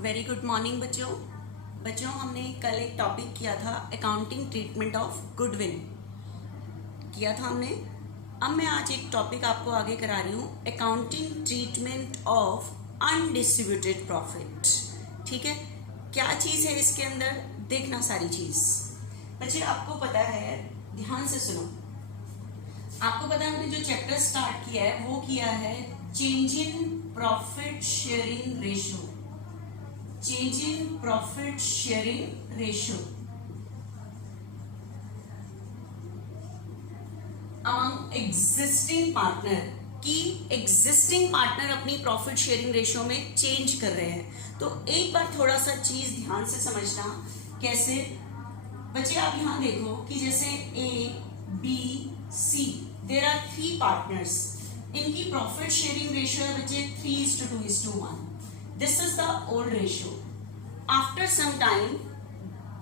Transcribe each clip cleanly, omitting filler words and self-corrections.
Very good morning बच्चों हमने कल एक टॉपिक किया था अकाउंटिंग ट्रीटमेंट ऑफ गुडविल किया था हमने। अब मैं आज एक टॉपिक आपको आगे करा रही हूँ, accounting treatment of undistributed profit. ठीक है, क्या चीज़ है इसके अंदर, देखना सारी चीज़। बच्चे आपको पता है, ध्यान से सुनो, आपको पता है हमने जो चैप्टर स्टार्ट किया है वो किया है change in profit sharing ratio. Change in profit sharing ratio among existing partner, कि एग्जिस्टिंग पार्टनर अपनी प्रॉफिट शेयरिंग रेशियो में चेंज कर रहे हैं। तो एक बार थोड़ा सा चीज ध्यान से समझना कैसे। बच्चे आप यहां देखो कि जैसे A B C, there are 3 partners, इनकी प्रॉफिट शेयरिंग रेशियो है बच्चे 3:2:1। This is the old ratio. After some time,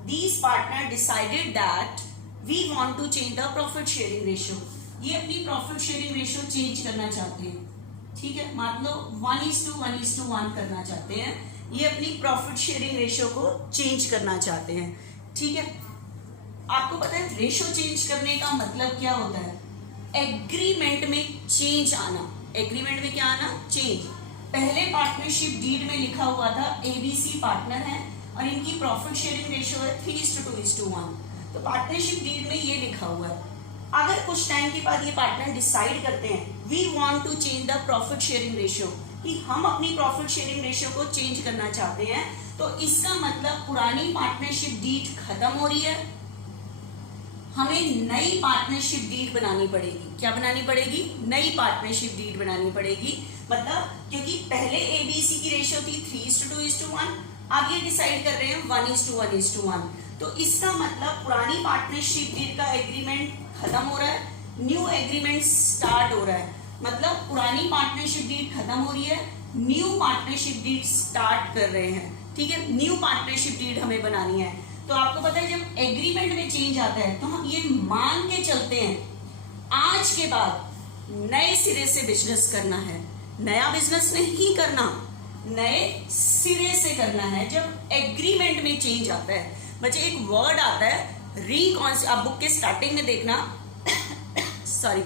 these partner decided that we want to change the profit sharing ratio. ये अपनी profit sharing ratio change करना चाहते हैं। ठीक है, मान लो 1:1:1 करना चाहते हैं, ये अपनी profit sharing ratio को change करना चाहते हैं। ठीक है, आपको पता है रेशियो चेंज करने का मतलब क्या होता है? एग्रीमेंट में चेंज आना। एग्रीमेंट में क्या आना? चेंज। पहले पार्टनरशिप डीड में लिखा हुआ था एबीसी पार्टनर है और इनकी प्रॉफिट शेयरिंग रेशियो है 3:2:1। तो पार्टनरशिप डीड में ये लिखा हुआ है। अगर कुछ टाइम के बाद ये पार्टनर डिसाइड करते हैं we want to change the profit sharing ratio, कि हम अपनी प्रॉफिट शेयरिंग रेशियो को चेंज करना चाहते हैं, तो इसका मतलब पुरानी पार्टनरशिप डीड खत्म हो रही है, हमें नई पार्टनरशिप डीड बनानी पड़ेगी। क्या बनानी पड़ेगी? नई पार्टनरशिप डीड बनानी पड़ेगी। मतलब क्योंकि पहले एबीसी की रेशियो थी 3:2:1, अब ये डिसाइड कर रहे हैं 1:1:1। तो इसका मतलब पुरानी पार्टनरशिप डीड का एग्रीमेंट खत्म हो रहा है, न्यू एग्रीमेंट स्टार्ट हो रहा है। मतलब पुरानी पार्टनरशिप डीड खत्म हो रही है, न्यू पार्टनरशिप डीड स्टार्ट कर रहे हैं। ठीक है, न्यू पार्टनरशिप डीड हमें बनानी है। तो आपको पता है जब एग्रीमेंट में चेंज आता है तो हम ये मान के चलते हैं आज के बाद नए सिरे से बिजनेस करना है। नया बिजनेस नहीं करना, नए सिरे से करना है। जब एग्रीमेंट में चेंज आता है बच्चे, एक वर्ड आता है रिकॉन्स्टिट्यूशन, आप बुक के स्टार्टिंग में देखना sorry,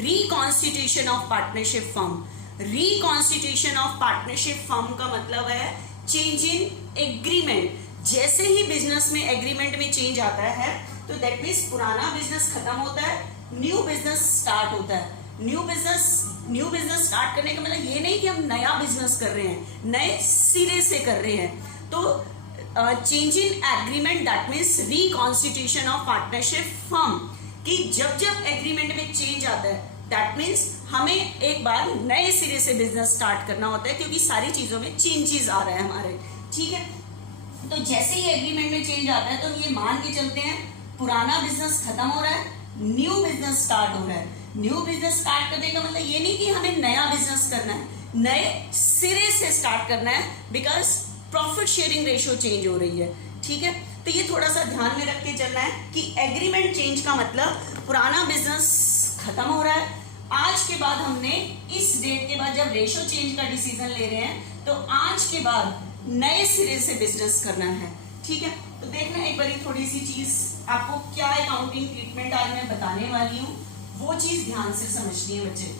reconstitution of partnership firm. Reconstitution of partnership firm का मतलब है चेंज इन एग्रीमेंट। जैसे ही बिजनेस में एग्रीमेंट में चेंज आता है तो दैट मीन्स पुराना बिजनेस खत्म होता है, न्यू बिजनेस स्टार्ट होता है। न्यू बिजनेस स्टार्ट करने का मतलब ये नहीं कि हम नया बिजनेस कर रहे हैं, नए सिरे से कर रहे हैं। तो change in agreement that means reconstitution of partnership firm, कि जब जब एग्रीमेंट में चेंज आता है दैट मीन्स हमें एक बार नए सिरे से बिजनेस स्टार्ट करना होता है, क्योंकि सारी चीजों में चेंजेस आ रहे हैं हमारे। ठीक है, तो जैसे ही एग्रीमेंट में चेंज आता है तो ये मान के चलते हैं पुराना बिजनेस खत्म हो रहा है, न्यू बिजनेस स्टार्ट हो रहा है। न्यू बिजनेस स्टार्ट करने का मतलब ये नहीं कि हमें नया बिजनेस करना है, नए सिरे से स्टार्ट करना है, because profit sharing ratio change हो रही है। ठीक है, तो ये थोड़ा सा ध्यान में रख के चलना है कि एग्रीमेंट चेंज का मतलब पुराना बिजनेस खत्म हो रहा है। आज के बाद हमने इस डेट के बाद जब रेशियो चेंज का डिसीजन ले रहे हैं तो आज के बाद नए सिरे से बिजनेस करना है। ठीक है, तो देखना एक बारी थोड़ी सी चीज आपको क्या अकाउंटिंग ट्रीटमेंट आज मैं बताने वाली हूँ, वो चीज ध्यान से समझनी है बच्चे।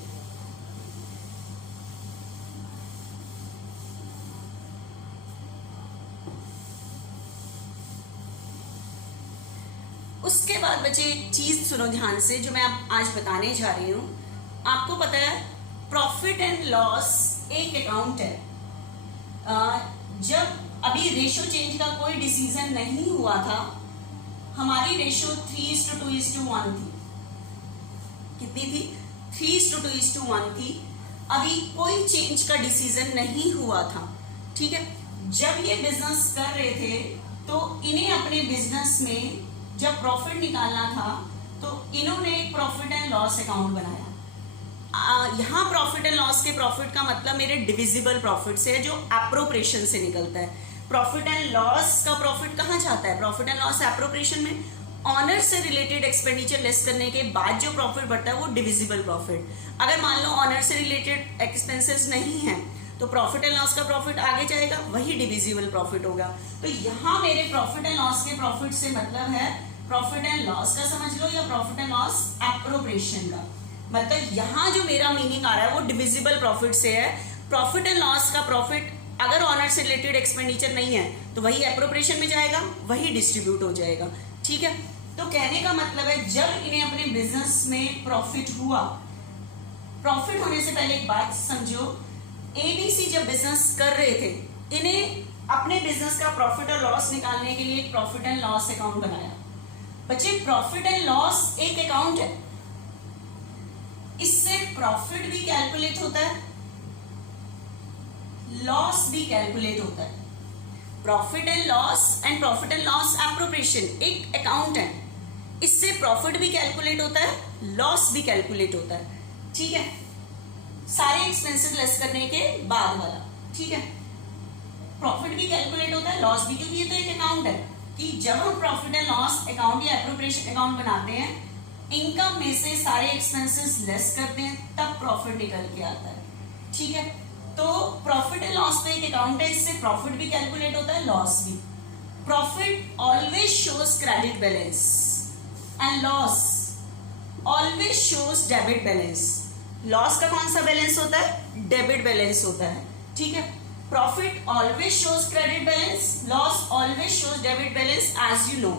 उसके बाद बच्चे एक चीज सुनो ध्यान से जो मैं आज बताने जा रही हूँ। आपको पता है प्रॉफिट एंड लॉस एक अकाउंट है। जब अभी रेशियो चेंज का कोई डिसीजन नहीं हुआ था, हमारी रेशियो 3:2:1 थी। कितनी थी? 3:2:1 थी। अभी कोई चेंज का डिसीजन नहीं हुआ था। ठीक है, जब ये बिजनेस कर रहे थे तो इन्हें अपने बिजनेस में जब प्रॉफिट निकालना था तो इन्होंने एक प्रॉफिट एंड लॉस अकाउंट बनाया। यहाँ प्रॉफिट एंड लॉस के प्रॉफिट का मतलब मेरे डिविजिबल प्रॉफिट से है, जो एप्रोप्रिएशन से निकलता है। प्रॉफिट एंड लॉस का प्रॉफिट कहाँ जाता है? प्रॉफिट एंड लॉस एप्रोप्रिएशन में ऑनर से रिलेटेड एक्सपेंडिचर लेस करने के बाद जो प्रॉफिट बढ़ता है वो डिविजिबल प्रॉफिट। अगर मान लो ऑनर से रिलेटेड एक्सपेंसेस नहीं है तो प्रॉफिट एंड लॉस का प्रॉफिट आगे जाएगा, वही डिविजिबल प्रॉफिट होगा। तो यहाँ मेरे प्रॉफिट एंड लॉस के प्रॉफिट से मतलब है प्रॉफिट एंड लॉस का समझ लो, या प्रॉफिट एंड लॉस एप्रोप्रिएशन का। मतलब यहाँ जो मेरा मीनिंग आ रहा है वो डिविजिबल प्रॉफिट से है। प्रॉफिट एंड लॉस का प्रॉफिट अगर ऑनर से रिलेटेड एक्सपेंडिचर नहीं है तो वही एप्रोप्रिएशन में जाएगा, वही डिस्ट्रीब्यूट हो जाएगा। ठीक है, तो कहने का मतलब है जब इन्हें अपने बिजनेस में प्रॉफिट हुआ, प्रॉफिट होने से पहले एक बात समझो, एबीसी जब बिजनेस कर रहे थे, इन्हें अपने बिजनेस का प्रॉफिट और लॉस निकालने के लिए एक प्रॉफिट एंड लॉस अकाउंट बनाया। बच्चे प्रॉफिट एंड लॉस एक अकाउंट है, इससे प्रॉफिट भी कैलकुलेट होता है, लॉस भी कैलकुलेट होता है। Profit and profit and loss appropriation एक अकाउंट है, इससे प्रॉफिट भी कैलकुलेट होता है, लॉस भी कैलकुलेट होता है। ठीक है, सारे एक्सपेंसेस लेस करने के बाद वाला। ठीक है, प्रॉफिट भी कैलकुलेट होता है, लॉस भी, क्योंकि ये तो एक अकाउंट है कि जब हम प्रॉफिट एंड लॉस अकाउंट या एप्रोप्रिएशन अकाउंट बनाते हैं, इनकम में से सारे एक्सपेंसेस लेस करते हैं, तब प्रॉफिट निकल के आता है। ठीक है, तो प्रॉफिट एंड लॉस तो एक अकाउंट है, इससे प्रॉफिट भी कैलकुलेट होता है, लॉस भी। Profit always shows credit balance and loss always shows debit balance. Loss का कौन सा बैलेंस होता है? डेबिट बैलेंस होता है। ठीक है, profit always shows credit balance, loss always shows debit balance, as you know.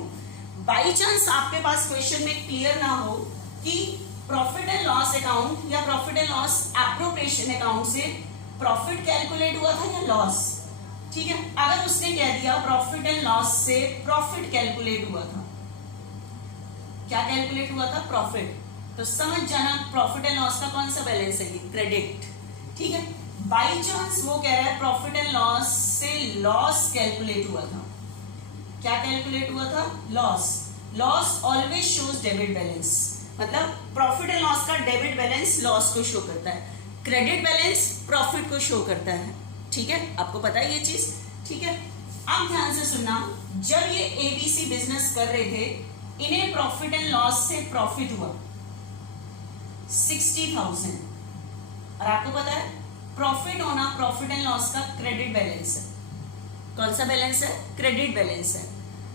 By chance आपके पास क्वेश्चन में क्लियर ना हो कि प्रॉफिट एंड लॉस अकाउंट या profit and loss appropriation account से प्रॉफिट कैलकुलेट हुआ था या लॉस। ठीक है, अगर उसने कह दिया प्रॉफिट एंड लॉस से प्रॉफिट कैलकुलेट हुआ था, क्या कैलकुलेट हुआ था? प्रॉफिट, तो समझ जाना प्रॉफिट एंड लॉस का कौन सा बैलेंस है? क्रेडिट। ठीक है, बाई चांस वो कह रहा है प्रॉफिट एंड लॉस से लॉस कैलकुलेट हुआ था, क्या कैलकुलेट हुआ था? Loss. Loss always shows debit balance, मतलब प्रॉफिट एंड लॉस का डेबिट बैलेंस लॉस को शो करता है, क्रेडिट बैलेंस प्रॉफिट को शो करता है। ठीक है, आपको पता है ये चीज। ठीक है, अब ध्यान से सुनना, जब ये एबीसी बिजनेस कर रहे थे, इन्हें प्रॉफिट एंड लॉस से प्रॉफिट हुआ 60,000, और आपको पता है प्रॉफिट होना प्रॉफिट एंड लॉस का क्रेडिट बैलेंस है। कौन सा बैलेंस है? क्रेडिट बैलेंस है।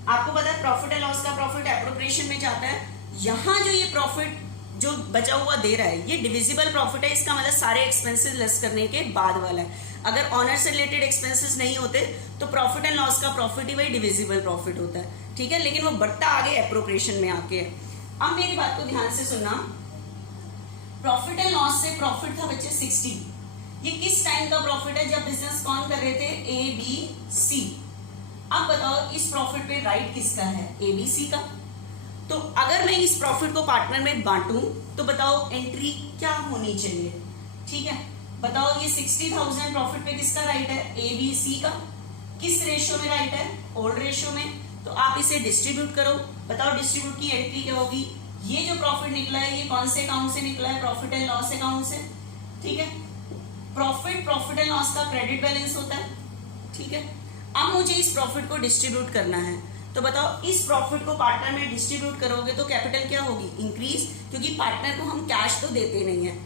आपको पता है प्रॉफिट एंड लॉस का प्रॉफिट एप्रोप्रिएशन में जाता है। यहां जो ये प्रॉफिट जो बचा हुआ दे रहा है, ये डिविजिबल प्रॉफिट है, इसका मतलब सारे एक्सपेंसेस लेस करने के बाद वाला है। अगर ऑनर से रिलेटेड एक्सपेंसेस नहीं होते तो प्रॉफिट एंड लॉस का प्रॉफिट ही वही डिविजिबल प्रॉफिट होता है। ठीक है, लेकिन वो बढ़ता आगे एप्रोप्रिएशन में आके है। अब मेरी बात को ध्यान से सुनना, प्रॉफिट एंड लॉस से प्रॉफिट था बच्चे 60। ये किस टाइम का प्रॉफिट है? जब बिजनेस कौन कर रहे थे? A B C. अब बताओ इस प्रॉफिट पे राइट किसका है? ए बी सी का। तो अगर मैं इस प्रॉफिट को पार्टनर में बांटूं तो बताओ एंट्री क्या होनी चाहिए? ठीक है, बताओ ये 60,000 प्रॉफिट पे किसका राइट है? ए बी सी का। किस रेशियो में राइट है? ओल्ड रेशियो में। तो आप इसे डिस्ट्रीब्यूट करो, बताओ डिस्ट्रीब्यूट की एंट्री क्या होगी? ये जो प्रॉफिट निकला है ये कौन से अकाउंट से निकला है? प्रॉफिट एंड लॉस अकाउंट से। ठीक है, प्रॉफिट एंड लॉस का क्रेडिट बैलेंस होता है। ठीक है, अब मुझे इस प्रॉफिट को डिस्ट्रीब्यूट करना है, तो बताओ इस प्रॉफिट को पार्टनर में डिस्ट्रीब्यूट करोगे तो कैपिटल क्या होगी? इंक्रीज, क्योंकि पार्टनर को हम कैश तो देते नहीं है,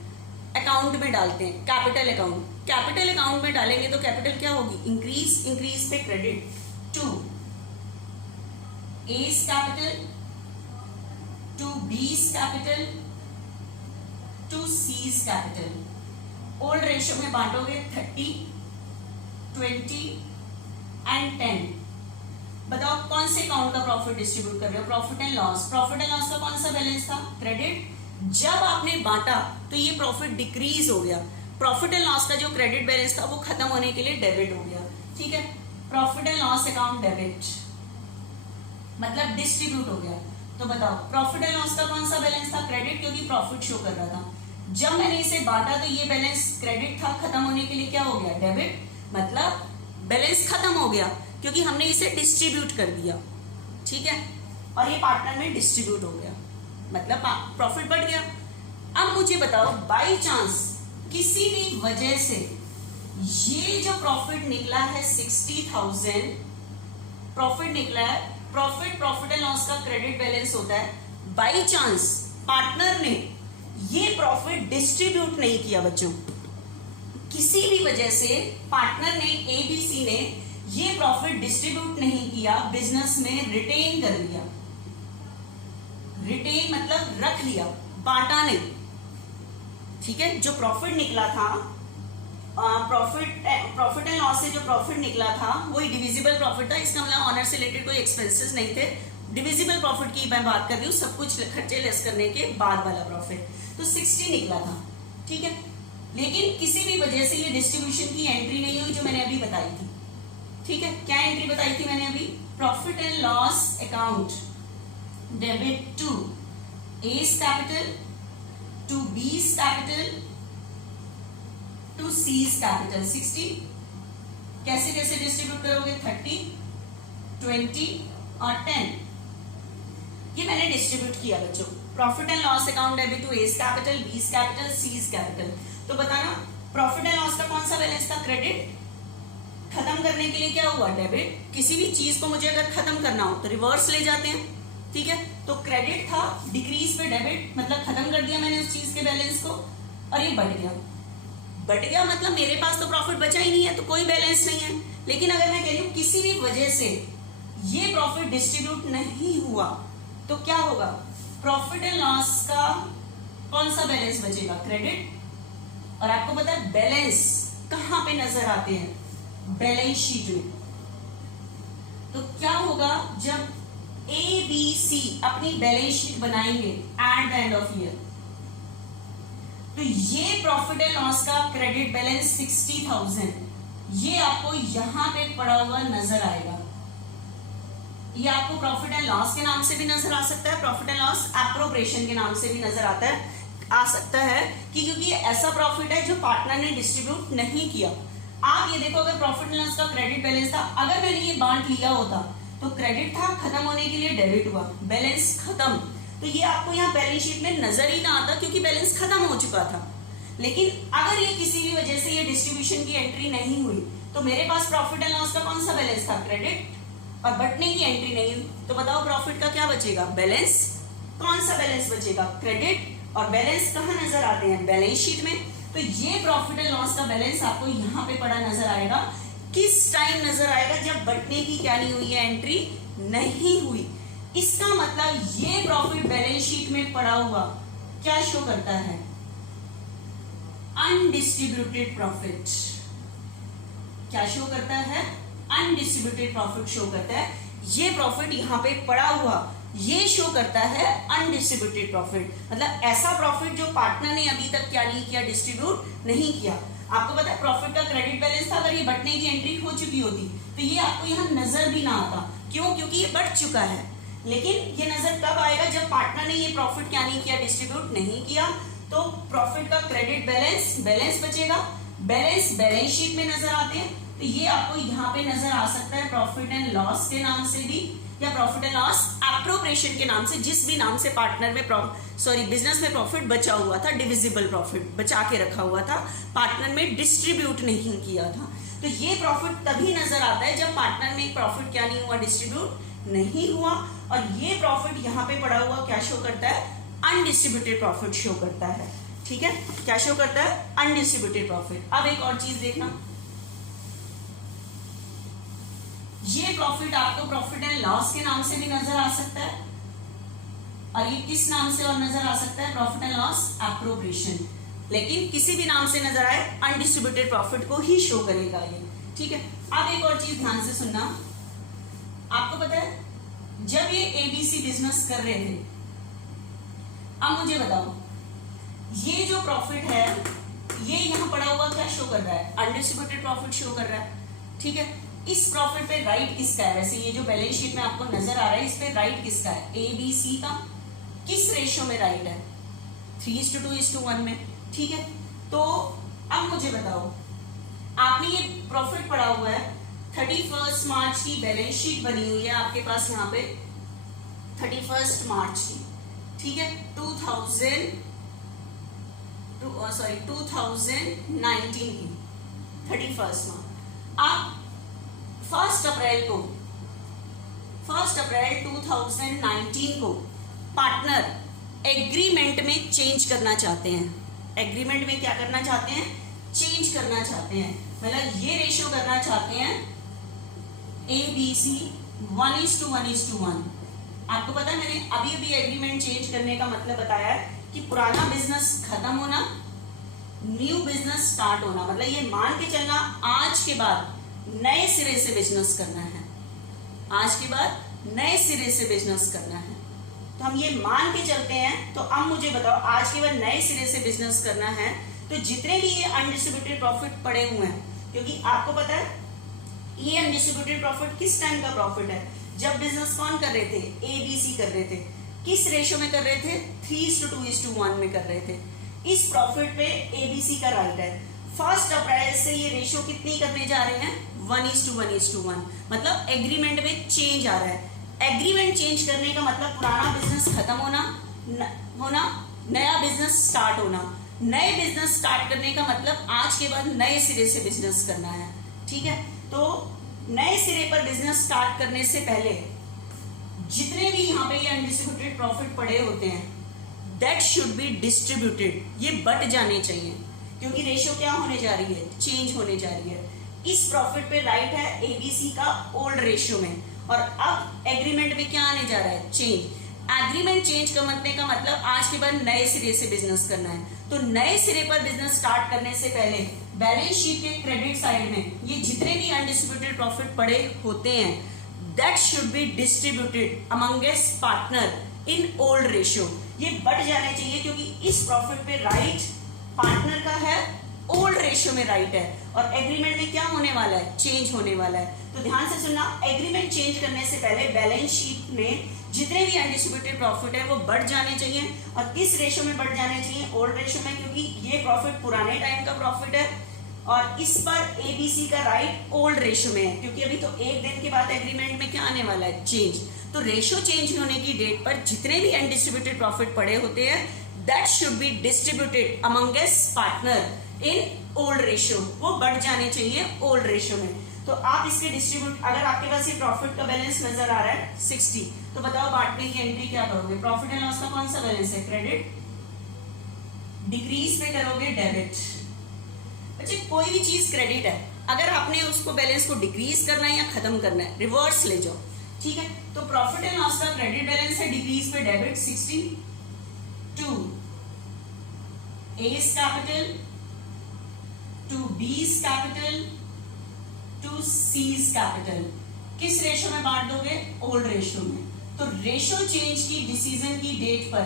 अकाउंट में डालते हैं, कैपिटल अकाउंट। कैपिटल अकाउंट में डालेंगे तो कैपिटल क्या होगी? इंक्रीज। इंक्रीज पे credit to A's capital to B's capital to C's capital। Old ratio में बांटोगे 30, 20 एंड 10। बताओ कौन से अकाउंट का प्रॉफिट डिस्ट्रीब्यूट कर रहे हो? Profit and loss. Profit and loss का कौन सा बैलेंस था? क्रेडिट। जब आपने बांटा तो ये प्रॉफिट डिक्रीज हो गया, प्रॉफिट एंड लॉस का जो क्रेडिट बैलेंस था वो खत्म होने के लिए डेबिट हो गया। ठीक है, profit and loss account debit मतलब डिस्ट्रीब्यूट हो गया। तो बताओ प्रॉफिट एंड लॉस का कौन सा बैलेंस था? क्रेडिट, क्योंकि प्रॉफिट शो कर रहा था। जब मैंने इसे बांटा तो ये बैलेंस क्रेडिट था, खत्म होने के लिए क्या हो गया? डेबिट, मतलब बैलेंस खत्म हो गया क्योंकि हमने इसे डिस्ट्रीब्यूट कर दिया। ठीक है, और ये पार्टनर में डिस्ट्रीब्यूट हो गया, मतलब प्रॉफिट बढ़ गया। अब मुझे बताओ बाई चांस किसी भी वजह से ये जो प्रॉफिट निकला है 60,000 प्रॉफिट निकला है, प्रॉफिट एंड लॉस का क्रेडिट बैलेंस होता है। बाई चांस पार्टनर ने ये प्रॉफिट डिस्ट्रीब्यूट नहीं किया बच्चों, किसी भी वजह से पार्टनर ने एबीसी ने ये प्रॉफिट डिस्ट्रीब्यूट नहीं किया, बिजनेस में रिटेन कर लिया, रिटेन मतलब रख लिया, बांटा नहीं, ठीक है। जो प्रॉफिट निकला था, प्रॉफिट एंड लॉस से जो प्रॉफिट निकला था वही डिविजिबल प्रॉफिट था। इसका मतलब ऑनर से रिलेटेड कोई एक्सपेंसेस नहीं थे, डिविजिबल प्रॉफिट की मैं बात कर रही हूँ, सब कुछ खर्चे लेस करने के बाद वाला प्रॉफिट। तो 60 निकला था, ठीक है। लेकिन किसी भी वजह से ये डिस्ट्रीब्यूशन की एंट्री नहीं हुई जो मैंने अभी बताई थी, ठीक है। क्या एंट्री बताई थी मैंने अभी? Profit and loss account debit to A's capital, to B's capital, to C's capital 60। कैसे कैसे डिस्ट्रीब्यूट करोगे? 30, 20 और 10। ये मैंने डिस्ट्रीब्यूट किया बच्चों। Profit and loss account debit to A's capital, B's capital, C's capital. तो बताना प्रॉफिट एंड लॉस का कौन सा बैलेंस था? क्रेडिट। खत्म करने के लिए क्या हुआ? डेबिट। किसी भी चीज को मुझे अगर खत्म करना हो तो रिवर्स ले जाते हैं, ठीक है। तो क्रेडिट था, डिक्रीज पे डेबिट, मतलब खत्म कर दिया मैंने उस चीज के बैलेंस को, और ये बढ़ गया। बढ़ गया मतलब मेरे पास तो प्रॉफिट बचा ही नहीं है, तो कोई बैलेंस नहीं है। लेकिन अगर मैं कह रही हूं किसी भी वजह से ये प्रॉफिट डिस्ट्रीब्यूट नहीं हुआ तो क्या होगा? प्रॉफिट एंड लॉस का कौन सा बैलेंस बचेगा? क्रेडिट। और आपको पता है बैलेंस कहां पे नजर आते हैं? बैलेंस शीट में। तो क्या होगा जब ABC अपनी बैलेंस शीट बनाएंगे at the end of year, तो ये प्रॉफिट एंड लॉस का क्रेडिट बैलेंस 60,000 ये आपको यहां पे पड़ा हुआ नजर आएगा। ये आपको प्रॉफिट एंड लॉस के नाम से भी नजर आ सकता है, प्रॉफिट एंड लॉस एप्रोप्रिएशन के नाम से भी नजर आ सकता है कि क्योंकि ये ऐसा प्रॉफिट है जो पार्टनर ने डिस्ट्रीब्यूट नहीं किया। आप ये देखो, अगर प्रॉफिट एंड लॉस का क्रेडिट बैलेंस था, अगर मैंने ये बांट लिया होता तो क्रेडिट था, खत्म होने के लिए डेबिट हुआ, बैलेंस खत्म, तो ये आपको यहाँ बैलेंस शीट में नजर ही ना आता क्योंकि बैलेंस खत्म हो चुका था। लेकिन अगर ये किसी भी वजह से ये डिस्ट्रीब्यूशन की एंट्री नहीं हुई तो मेरे पास प्रॉफिट एंड लॉस का कौन सा बैलेंस था? क्रेडिट। और बटने की एंट्री नहीं हुई तो बताओ प्रॉफिट का क्या बचेगा? बैलेंस। कौन सा बैलेंस बचेगा? क्रेडिट। और बैलेंस कहाँ नजर आते हैं? बैलेंस शीट में। तो ये प्रॉफिट एंड लॉस का बैलेंस आपको यहाँ पे पड़ा नजर आएगा। किस टाइम नजर आएगा? जब बटने की क्या नहीं हुई है? एंट्री नहीं हुई। इसका मतलब ये प्रॉफिट बैलेंस शीट में पड़ा हुआ क्या शो करता है? Undistributed profit. क्या शो करता है? अनडिस्ट्रीब्यूटेड प्रॉफिट शो करता है। ये प्रॉफिट यहां पे पड़ा हुआ ये शो करता है अनडिस्ट्रीब्यूटेड प्रॉफिट, मतलब ऐसा प्रॉफिट जो पार्टनर ने अभी तक क्या नहीं किया? डिस्ट्रीब्यूट नहीं किया। आपको पता है प्रॉफिट का क्रेडिट बैलेंस था, अगर ये बटने की एंट्री हो चुकी होती तो ये आपको यहाँ नजर भी ना आता। क्यों? क्योंकि ये बढ़ चुका है। लेकिन ये नजर कब आएगा? जब पार्टनर ने ये प्रॉफिट क्या नहीं किया? डिस्ट्रीब्यूट नहीं किया। तो प्रॉफिट का क्रेडिट बैलेंस बचेगा। बैलेंस बैलेंस शीट में नजर आते हैं, तो ये आपको यहाँ पे नजर आ सकता है प्रॉफिट एंड लॉस के नाम से भी, या प्रॉफिट एंड लॉस एप्रोप्रिएशन के नाम से, जिस भी नाम से पार्टनर में बिजनेस में प्रॉफिट बचा हुआ था, डिविजिबल प्रॉफिट बचा के रखा हुआ था, पार्टनर में डिस्ट्रीब्यूट नहीं किया था। तो ये प्रॉफिट तभी नजर आता है जब पार्टनर में प्रॉफिट क्या नहीं हुआ? डिस्ट्रीब्यूट नहीं हुआ। और ये प्रॉफिट यहाँ पे पड़ा हुआ क्या शो करता है? अनडिस्ट्रीब्यूटेड प्रॉफिट शो करता है। ठीक है, क्या शो करता है? Undistributed profit. अब एक और चीज देखना, ये प्रॉफिट आपको प्रॉफिट एंड लॉस के नाम से भी नजर आ सकता है, और ये किस नाम से और नजर आ सकता है? Profit and loss appropriation. लेकिन किसी भी नाम से नजर आए, अनडिस्ट्रीब्यूटेड प्रॉफिट को ही शो करेगा ये। ठीक है, अब एक और चीज ध्यान से सुनना। आपको पता है जब ये एबीसी बिजनेस कर रहे थे, अब मुझे बताओ ये जो प्रॉफिट है ये यहाँ पड़ा हुआ क्या शो कर रहा है? अनडिस्ट्रीब्यूटेड प्रॉफिट शो कर रहा है। ठीक है, इस प्रॉफिट पे राइट किसका है? वैसे ये जो बैलेंस शीट में आपको नजर आ रहा है, इस पे राइट किसका है? एबीसी का। किस रेशियो में राइट है? 3:2:1 में। ठीक है, तो अब मुझे बताओ, आपने ये प्रॉफिट पड़ा हुआ है, 31 मार्च की बैलेंस शीट बनी हुई है आपके पास यहाँ पे, 31 मार्च की। ठीक है, 2019 की 31 मार्च। आप 1 अप्रैल 2019 को पार्टनर एग्रीमेंट में चेंज करना चाहते हैं। एग्रीमेंट में क्या करना चाहते हैं? चेंज करना चाहते हैं, मतलब ये रेशियो करना चाहते हैं ABC 1:1:1। आपको पता है मैंने अभी अभी एग्रीमेंट चेंज करने का मतलब बताया है कि पुराना बिजनेस खत्म होना, न्यू बिजनेस स्टार्ट होना, मतलब ये मान के चलना आज के बाद नए सिरे से बिजनेस करना है, आज के बाद नए सिरे से बिजनेस करना है। तो हम ये मान के चलते हैं। तो अब मुझे बताओ आज के बाद नए सिरे से बिजनेस करना है तो जितने भी ये अनडिस्ट्रीब्यूटेड प्रॉफिट पड़े हुए हैं, क्योंकि आपको पता है ये अनडिस्ट्रीब्यूटेड प्रॉफिट किस टाइम का प्रॉफिट है, जब बिजनेस कौन कर रहे थे, ABC कर रहे थे। किस रेशियो में कर रहे थे, 3:2:1 में कर रहे थे। इस प्रॉफिट पे ABC का राइट है। फर्स्ट अप्रैल से ये रेशियो कितनी करने जा रहे हैं, 1:1:1, मतलब एग्रीमेंट में चेंज आ रहा है। एग्रीमेंट चेंज करने का मतलब पुराना बिजनेस खत्म होना, नया बिजनेस स्टार्ट होना। नए बिजनेस स्टार्ट करने का मतलब आज के बाद नए सिरे से बिजनेस करना है, ठीक है। तो नए सिरे पर बिजनेस स्टार्ट करने से पहले जितने भी यहाँ पे ये अनडिस्ट्रीब्यूटेड प्रॉफिट पड़े होते हैं दैट शुड बी डिस्ट्रीब्यूटेड, ये बट जाने चाहिए, क्योंकि रेशियो क्या होने जा रही है, चेंज होने जा रही है। इस प्रॉफिट पे राइट है ABC का ओल्ड रेशियो में, और अब एग्रीमेंट में क्या आने जा रहा है, चेंज। एग्रीमेंट चेंज करने का मतलब आज के बाद नए सिरे से बिजनेस करना है। तो नए सिरे पर बिजनेस स्टार्ट करने से पहले बैलेंस शीट के क्रेडिट साइड में ये जितने भी अनडिस्ट्रीब्यूटेड प्रॉफिट पड़े होते हैं that should be distributed amongst partner in old ratio, ये बढ़ जाने चाहिए, क्योंकि इस प्रॉफिट पे राइट पार्टनर का है, ओल्ड रेशियो में राइट है, और एग्रीमेंट में क्या होने वाला है, चेंज होने वाला है। तो ध्यान से सुनना, एग्रीमेंट चेंज करने से पहले बैलेंस शीट में जितने भी अनडिस्ट्रीब्यूटेड प्रॉफिट है वो बढ़ जाने चाहिए, और किस रेशियो में बढ़ जाने चाहिए, ओल्ड रेशियो में, क्योंकि ये प्रॉफिट पुराने टाइम का प्रॉफिट है और इस पर ABC का राइट ओल्ड रेशियो में है, क्योंकि अभी तो एक दिन के बाद एग्रीमेंट में क्या आने वाला है, चेंज। तो रेशियो चेंज होने की डेट पर जितने भी अनडिस्ट्रीब्यूटेड प्रॉफिट पड़े होते हैं that should be distributed amongst partner in old ratio, वो बढ़ जाने चाहिए ओल्ड रेशियो में। तो आप इसके डिस्ट्रीब्यूट, अगर आपके पास ये प्रॉफिट का बैलेंस नजर आ रहा है 60, तो बताओ बांटने की एंट्री क्या करोगे, प्रॉफिट एंड लॉस का कौन सा बैलेंस है, क्रेडिट, डिक्रीज में करोगे डेबिट। बच्चे कोई भी चीज क्रेडिट है, अगर आपने उसको बैलेंस को डिक्रीज करना है या खत्म करना है, रिवर्स ले जाओ, ठीक है। तो प्रॉफिट एंड लॉस का क्रेडिट बैलेंस है, डिक्रीज पे debit 60 to A's capital to B's capital to C's capital. किस रेशियो में बांट दोगे, ओल्ड रेशियो में। तो रेशियो चेंज की डिसीजन की डेट पर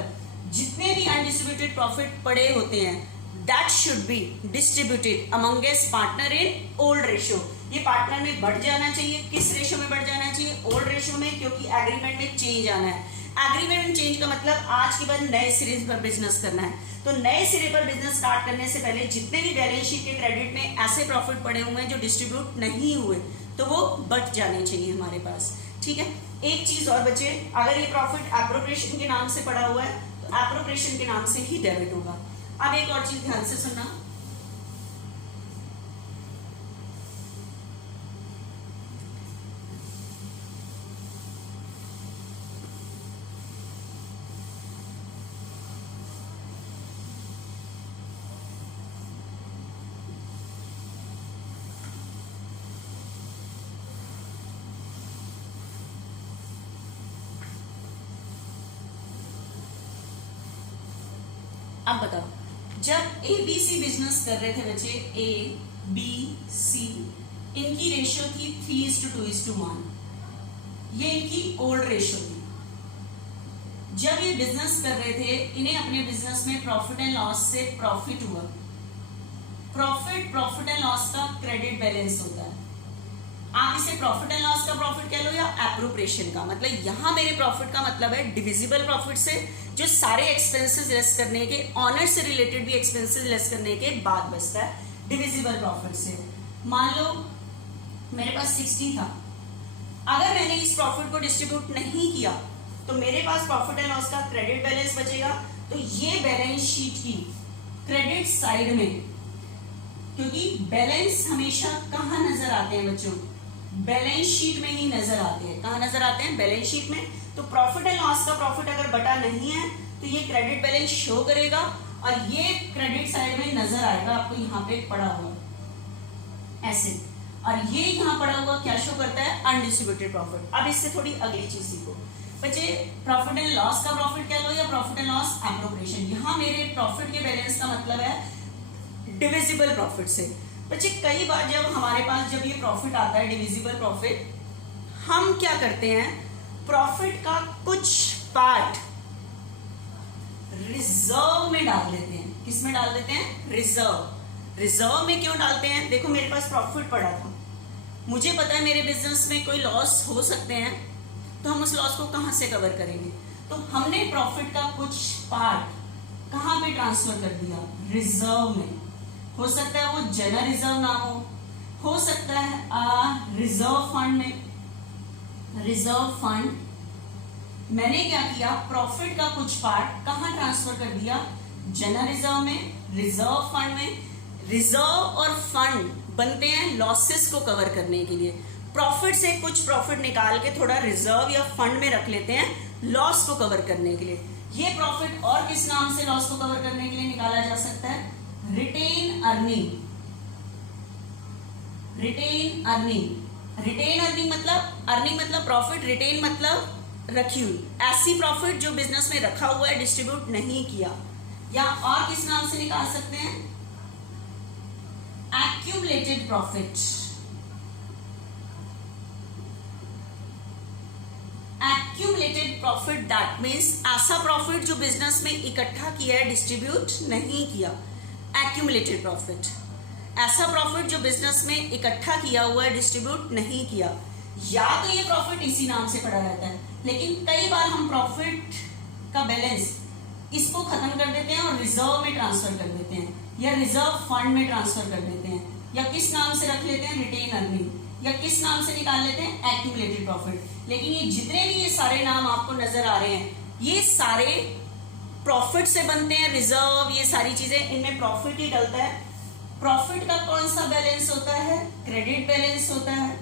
जितने भी अनडिस्ट्रीब्यूटेड प्रॉफिट पड़े होते हैं that should be distributed amongst partner in old ratio, ये पार्टनर में बढ़ जाना चाहिए। किस रेशियो में बढ़ जाना चाहिए, ओल्ड रेशियो में, क्योंकि एग्रीमेंट में चेंज आना है। एग्रीमेंट चेंज का मतलब आज के बाद नए सिरे पर बिजनेस करना है। तो नए सिरे पर बिजनेस स्टार्ट करने से पहले जितने भी बैलेंस शीट के क्रेडिट में ऐसे प्रॉफिट पड़े हुए हैं जो डिस्ट्रीब्यूट नहीं हुए तो वो बच जाने चाहिए हमारे पास, ठीक है। एक चीज और बचे, अगर ये प्रॉफिट एप्रोप्रिएशन के नाम से पड़ा हुआ है तो एप्रोप्रिएशन के नाम से ही डेबिट होगा। अब एक और चीज ध्यान से सुनना, अब बताओ, जब ABC बिजनेस कर रहे थे बच्चे, ABC, इनकी रेशियो थी 3:2:1, ये इनकी ओल्ड रेशियो थी। जब ये बिजनेस कर रहे थे इन्हें अपने बिजनेस में प्रॉफिट एंड लॉस से प्रॉफिट हुआ। प्रॉफिट एंड लॉस का क्रेडिट बैलेंस होता है, आप इसे प्रॉफिट एंड लॉस का प्रॉफिट कह लो या एप्रोप्रिएशन का, मतलब यहां मेरे प्रॉफिट का मतलब है डिविजिबल प्रॉफिट से, जो सारे एक्सपेंसेस लेस करने के, ऑनर से रिलेटेड भी एक्सपेंसेस लेस करने के बाद बचता है, डिविजिबल प्रॉफिट से। मान लो मेरे पास 60 था, अगर मैंने इस प्रॉफिट को डिस्ट्रीब्यूट नहीं किया तो मेरे पास प्रॉफिट एंड लॉस का क्रेडिट बैलेंस बचेगा। तो ये बैलेंस शीट की क्रेडिट साइड में, क्योंकि बैलेंस हमेशा कहां नजर आते हैं बच्चों, बैलेंस शीट में ही नजर आते हैं। कहां नजर आते हैं, बैलेंस शीट में। तो प्रॉफिट एंड लॉस का प्रॉफिट अगर बटा नहीं है तो ये क्रेडिट बैलेंस शो करेगा, और ये क्रेडिट साइड में नजर आएगा आपको यहाँ पे पड़ा हुआ ऐसे, और ये यहाँ पड़ा हुआ क्या शो करता है, अनडिस्ट्रीब्यूटेड प्रॉफिट। अब इससे थोड़ी अगली चीज सीखो बच्चे, प्रॉफिट एंड लॉस का प्रॉफिट क्या लो या प्रॉफिट एंड लॉस एप्रोप्रिएशन। यहाँ मेरे प्रॉफिट के बैलेंस का मतलब है डिविजिबल प्रॉफिट से। बच्चे कई बार जब हमारे पास जब ये प्रॉफिट आता है डिविजिबल प्रॉफिट, हम क्या करते हैं, प्रॉफिट का कुछ पार्ट रिजर्व में डाल देते हैं। किस में डाल देते हैं, रिजर्व। रिजर्व में क्यों डालते हैं, देखो मेरे पास प्रॉफिट पड़ा था, मुझे पता है मेरे बिजनेस में कोई लॉस हो सकते हैं, तो हम उस लॉस को कहां से कवर करेंगे, तो हमने प्रॉफिट का कुछ पार्ट कहां पे ट्रांसफर कर दिया, रिजर्व में। हो सकता है वो जनरल रिजर्व ना हो सकता है रिजर्व फंड में। रिजर्व फंड मैंने क्या किया, प्रॉफिट का कुछ पार्ट कहां ट्रांसफर कर दिया, जनरल रिजर्व में, रिजर्व फंड में। रिजर्व और फंड बनते हैं लॉसेस को कवर करने के लिए। प्रॉफिट से कुछ प्रॉफिट निकाल के थोड़ा रिजर्व या फंड में रख लेते हैं लॉस को कवर करने के लिए। ये प्रॉफिट और किस नाम से लॉस को कवर करने के लिए निकाला जा सकता है, retain earning. Retain earning, retain earning मतलब अर्निंग मतलब प्रॉफिट, रिटेन मतलब रखी हुई, ऐसी प्रॉफिट जो बिजनेस में रखा हुआ है, डिस्ट्रीब्यूट नहीं किया। या और किस नाम से निकाल सकते हैं, accumulated profit. Accumulated profit that means ऐसा प्रॉफिट जो बिजनेस में इकट्ठा किया है, डिस्ट्रीब्यूट नहीं किया। एक्यूमुलेटेड प्रॉफिट, ऐसा प्रॉफिट जो बिजनेस में इकट्ठा किया हुआ है, डिस्ट्रीब्यूट नहीं किया। या तो ये प्रॉफिट इसी नाम से पड़ा रहता है, लेकिन कई बार हम प्रॉफिट का बैलेंस इसको खत्म कर देते हैं और रिजर्व में ट्रांसफर कर देते हैं, या रिजर्व फंड में ट्रांसफर कर देते हैं, या किस नाम से रख लेते हैं, रिटेन अर्निंग, या किस नाम से निकाल लेते हैं, एक्यूमुलेटेड प्रॉफिट। लेकिन ये जितने भी ये सारे नाम आपको नजर आ रहे हैं, ये सारे प्रॉफिट से बनते हैं। रिजर्व, ये सारी चीजें, इनमें प्रॉफिट ही डलता है। प्रॉफिट का कौन सा बैलेंस होता है, क्रेडिट बैलेंस होता है।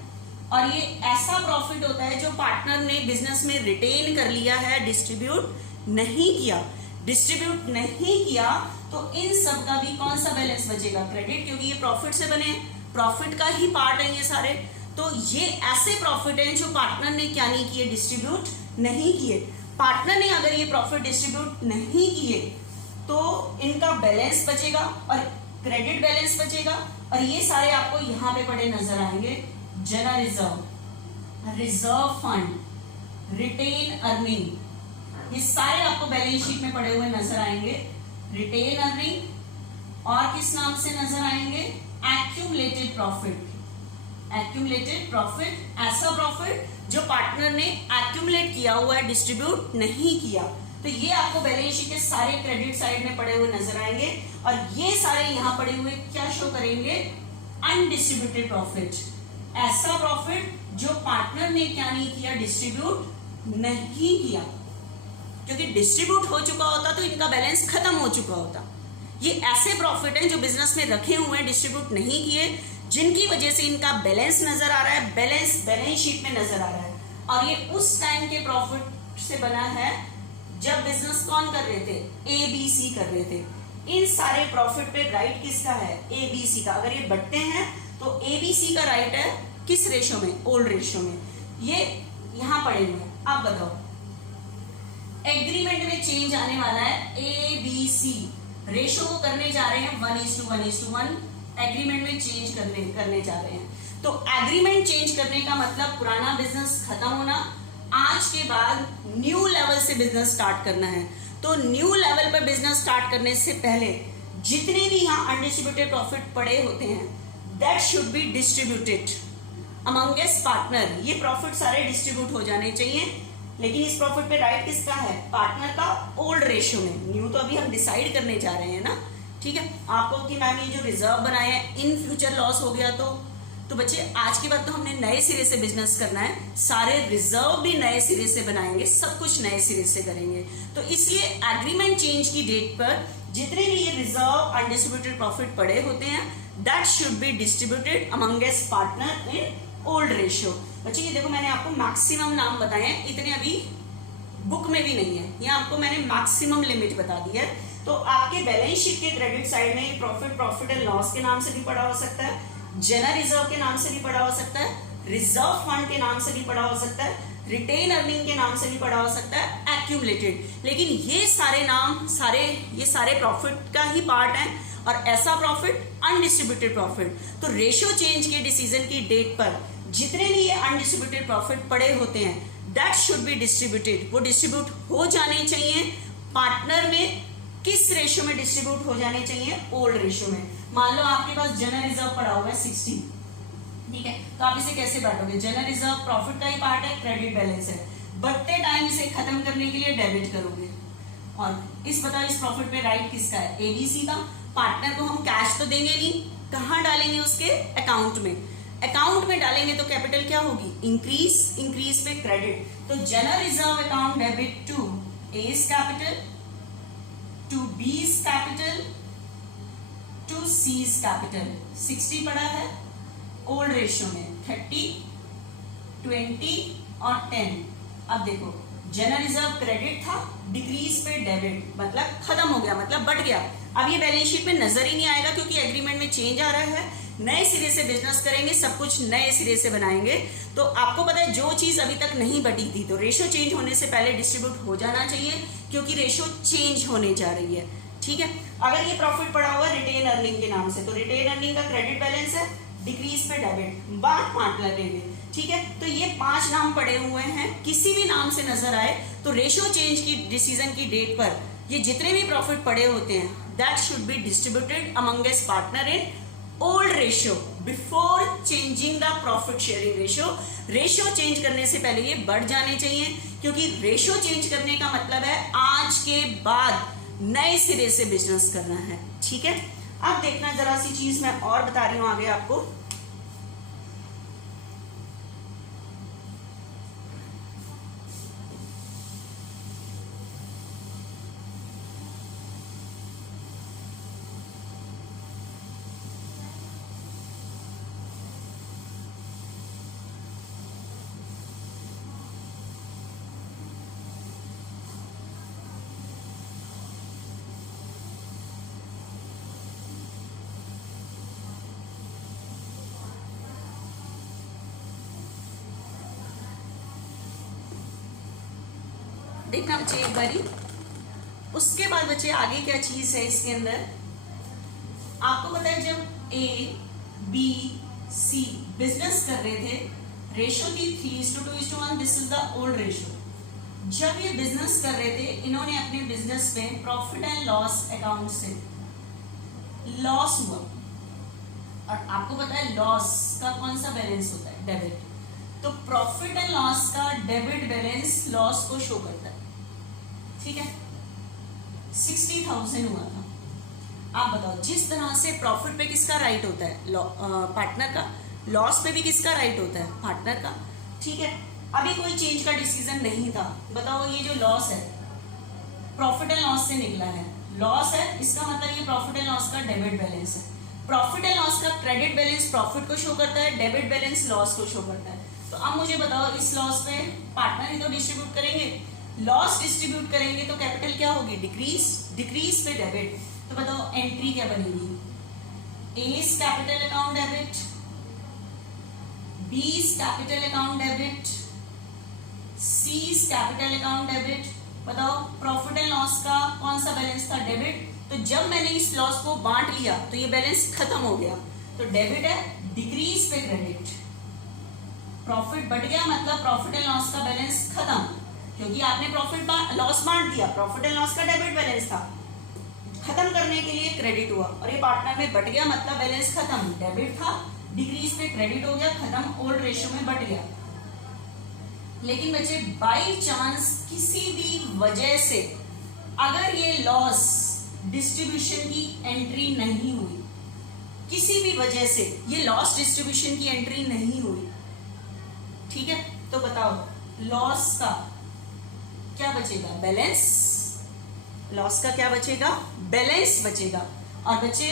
और ये ऐसा प्रॉफिट होता है जो पार्टनर ने बिजनेस में रिटेन कर लिया है, डिस्ट्रीब्यूट नहीं किया। डिस्ट्रीब्यूट नहीं किया तो इन सब का भी कौन सा बैलेंस बचेगा, क्रेडिट, क्योंकि ये प्रॉफिट से बने, प्रॉफिट का ही पार्ट है ये सारे। तो ये ऐसे प्रॉफिट हैं जो पार्टनर ने क्या नहीं किए, डिस्ट्रीब्यूट नहीं किए। पार्टनर ने अगर ये प्रॉफिट डिस्ट्रीब्यूट नहीं किए तो इनका बैलेंस बचेगा और क्रेडिट बैलेंस बचेगा, और ये सारे आपको यहाँ पे पड़े नजर आएंगे, general reserve, reserve fund, retain earning, ये सारे आपको बैलेंस शीट में पड़े हुए नजर आएंगे। रिटेन अर्निंग और किस नाम से नजर आएंगे, एक्यूमुलेटेड प्रॉफिट। एक्यूमुलेटेड प्रॉफिट ऐसा प्रॉफिट जो पार्टनर ने एक्यूमुलेट किया हुआ है, डिस्ट्रीब्यूट नहीं किया। तो ये आपको बैलेंस शीट के सारे क्रेडिट साइड में पड़े हुए नजर आएंगे, और ये सारे यहाँ पड़े हुए क्या शो करेंगे, अनडिस्ट्रीब्यूटेड प्रॉफिट, ऐसा प्रॉफिट जो पार्टनर ने क्या नहीं किया, डिस्ट्रीब्यूट नहीं किया। क्योंकि डिस्ट्रीब्यूट हो चुका होता तो इनका बैलेंस खत्म हो चुका होता। ये ऐसे प्रॉफिट हैं जो बिजनेस में रखे हुए हैं, डिस्ट्रीब्यूट नहीं किए, जिनकी वजह से इनका बैलेंस नजर आ रहा है, बैलेंस शीट में नजर आ रहा है। और ये उस टाइम के प्रॉफिट से बना है जब बिजनेस कौन कर रहे थे, ABC कर रहे थे। इन सारे प्रॉफिट पे राइट किसका है, ABC का। अगर ये बढ़ते हैं तो ABC का राइट है किस रेशो में, ओल्ड रेशो में। ये यहां पड़े हुए हैं। आप बताओ, एग्रीमेंट में चेंज आने वाला है, ABC रेशो को करने जा रहे हैं 1:1:1, एग्रीमेंट में चेंज करने जा रहे हैं। तो एग्रीमेंट चेंज करने का मतलब पुराना बिजनेस खत्म होना, आज के बाद न्यू लेवल से बिजनेस स्टार्ट करना है। तो न्यू लेवल पर बिजनेस स्टार्ट करने से पहले जितने भी यहाँ अनडिस्ट्रीब्यूटेड प्रॉफिट पड़े होते हैं, that should be distributed amongst partner. ये प्रॉफिट सारे डिस्ट्रीब्यूट हो जाने चाहिए, लेकिन इस प्रॉफिट पे राइट किसका है, पार्टनर का, ओल्ड रेशियो में। न्यू तो अभी हम डिसाइड करने जा रहे हैं ना, ठीक है। आपको कि मैम ये जो रिजर्व बनाए हैं, इन फ्यूचर लॉस हो गया तो बच्चे आज के बाद तो हमने नए सिरे से बिजनेस करना है, सारे रिजर्व भी नए सिरे से बनाएंगे, सब कुछ नए सिरे से करेंगे। तो इसलिए एग्रीमेंट चेंज की डेट पर जितने भी ये रिजर्व अनडिस्ट्रीब्यूटेड प्रॉफिट पड़े होते हैं, that should be distributed amongst partner in old ratio. बच्चे ये देखो, मैंने आपको मैक्सिमम नाम बताए हैं, इतने अभी बुक में भी नहीं है, यहाँ आपको मैंने मैक्सिमम लिमिट बता दी है। तो आपके बैलेंस शीट के क्रेडिट साइड में प्रॉफिट एंड लॉस के नाम से भी पढ़ा हो सकता है, जनरल रिजर्व के नाम से भी पढ़ा हो सकता है, रिजर्व फंड के नाम से भी पढ़ा हो सकता है, रिटेन अर्निंग के नाम से भी पढ़ा हो सकता है, एक्यूमुलेटेड। लेकिन ये सारे नाम ये सारे प्रॉफिट का ही पार्ट है, और ऐसा प्रॉफिट अनडिस्ट्रीब्यूटेड प्रॉफिट। तो रेशियो चेंज के डिसीजन की डेट पर जितने भी ये अनडिस्ट्रीब्यूटेड प्रॉफिट पड़े होते हैं, दैट शुड बी डिस्ट्रीब्यूटेड, वो डिस्ट्रीब्यूट हो जाने चाहिए पार्टनर में। किस रेशियो में डिस्ट्रीब्यूट हो जाने चाहिए? ओल्ड रेशियो में। मान लो आपके पास जनरल रिजर्व पड़ा हुआ है 60, ठीक है, तो आप इसे कैसे बांटोगे? जनरल रिजर्व प्रॉफिट का ही पार्ट है, क्रेडिट बैलेंस है, बढ़ते टाइम इसे खत्म करने के लिए डेबिट करोगे। और इस प्रॉफिट पे राइट किसका है? एबीसी का। पार्टनर को हम कैश तो देंगे नहीं, कहाँ डालेंगे? उसके अकाउंट में। अकाउंट में डालेंगे तो कैपिटल क्या होगी? इंक्रीज पे क्रेडिट। तो general reserve account debit to A's capital, to B's capital, to C's capital. 60 पड़ा है ओल्ड रेशियो में, 30, 20 और 10। अब देखो जनरल रिजर्व क्रेडिट था, डिक्रीज पे डेबिट, मतलब खत्म हो गया, मतलब बढ़ गया। अब ये बैलेंस शीट में नजर ही नहीं आएगा क्योंकि एग्रीमेंट में चेंज आ रहा है, नए सिरे से बिजनेस करेंगे, सब कुछ नए सिरे से बनाएंगे। तो आपको पता है जो चीज अभी तक नहीं बटी थी, तो रेशियो चेंज होने से पहले डिस्ट्रीब्यूट हो जाना चाहिए क्योंकि रेशियो चेंज होने जा रही है, ठीक है। अगर ये प्रॉफिट पड़ा हुआ है रिटेन अर्निंग के नाम से, तो रिटेन अर्निंग का क्रेडिट बैलेंस है, डिक्रीज पे डेबिट, बांट लगेंगे, ठीक है। तो ये 5 नाम पड़े हुए हैं, किसी भी नाम से नजर आए तो रेशियो चेंज की डिसीजन की डेट पर ये जितने भी प्रॉफिट पड़े होते हैं, that should be distributed amongst partner in old ratio before changing the profit sharing ratio. Ratio change करने से पहले ये बढ़ जाने चाहिए क्योंकि रेशियो चेंज करने का मतलब है आज के बाद नए सिरे से बिजनेस करना है, ठीक है। अब देखना जरा सी चीज मैं और बता रही हूं आगे आपको। देखना बच्चे एक बारी, उसके बाद बच्चे आगे क्या चीज है इसके अंदर। आपको पता है जब ए बी सी बिजनेस कर रहे थे, रेशियो थी 3:2:1, this is the old ratio. जब ये बिजनेस कर रहे थे, इन्होंने अपने बिजनेस में प्रॉफिट एंड लॉस अकाउंट से लॉस हुआ, और आपको पता है लॉस का कौन सा बैलेंस होता है? डेबिट। तो प्रॉफिट एंड लॉस का डेबिट बैलेंस लॉस को शो करता है, ठीक है। 60,000 हुआ था। आप बताओ जिस तरह से प्रॉफिट पे किसका राइट होता है? पार्टनर का। लॉस पे भी किसका राइट होता है? पार्टनर का, ठीक है। अभी कोई चेंज का डिसीजन नहीं था। बताओ ये जो लॉस है प्रॉफिट एंड लॉस से निकला है, लॉस है, इसका मतलब ये प्रॉफिट एंड लॉस का डेबिट बैलेंस है। प्रॉफिट एंड लॉस का क्रेडिट बैलेंस प्रॉफिट को शो करता है, डेबिट बैलेंस लॉस को शो करता है। तो अब मुझे बताओ इस लॉस पे पार्टनर ही तो डिस्ट्रीब्यूट करेंगे, लॉस डिस्ट्रीब्यूट करेंगे तो कैपिटल क्या होगी? डिक्रीज पे डेबिट। तो बताओ एंट्री क्या बनेगी? A's capital account debit, B's capital account debit, C's capital account debit. बताओ प्रॉफिट एंड लॉस का कौन सा बैलेंस था? डेबिट। तो जब मैंने इस लॉस को बांट लिया तो ये बैलेंस खत्म हो गया, तो डेबिट है, डिक्रीज पे क्रेडिट। प्रॉफिट बढ़ गया मतलब प्रॉफिट एंड लॉस का बैलेंस खत्म, क्योंकि आपने प्रॉफिट लॉस बांट दिया, प्रॉफिट एंड लॉस का डेबिट बैलेंस था, खत्म करने के लिए क्रेडिट हुआ, और ये पार्टनर में बढ़ गया मतलब बैलेंस खत्म, डेबिट था, डिक्रीज पे क्रेडिट हो गया, खत्म, ओल्ड रेशियो में बढ़ गया। लेकिन बच्चे बाई चांस किसी भी वजह से अगर ये लॉस डिस्ट्रीब्यूशन की एंट्री नहीं हुई, किसी भी वजह से ये लॉस डिस्ट्रीब्यूशन की एंट्री नहीं हुई, ठीक है, तो बताओ लॉस का क्या बचेगा? बैलेंस। लॉस का क्या बचेगा? बैलेंस बचेगा। और बच्चे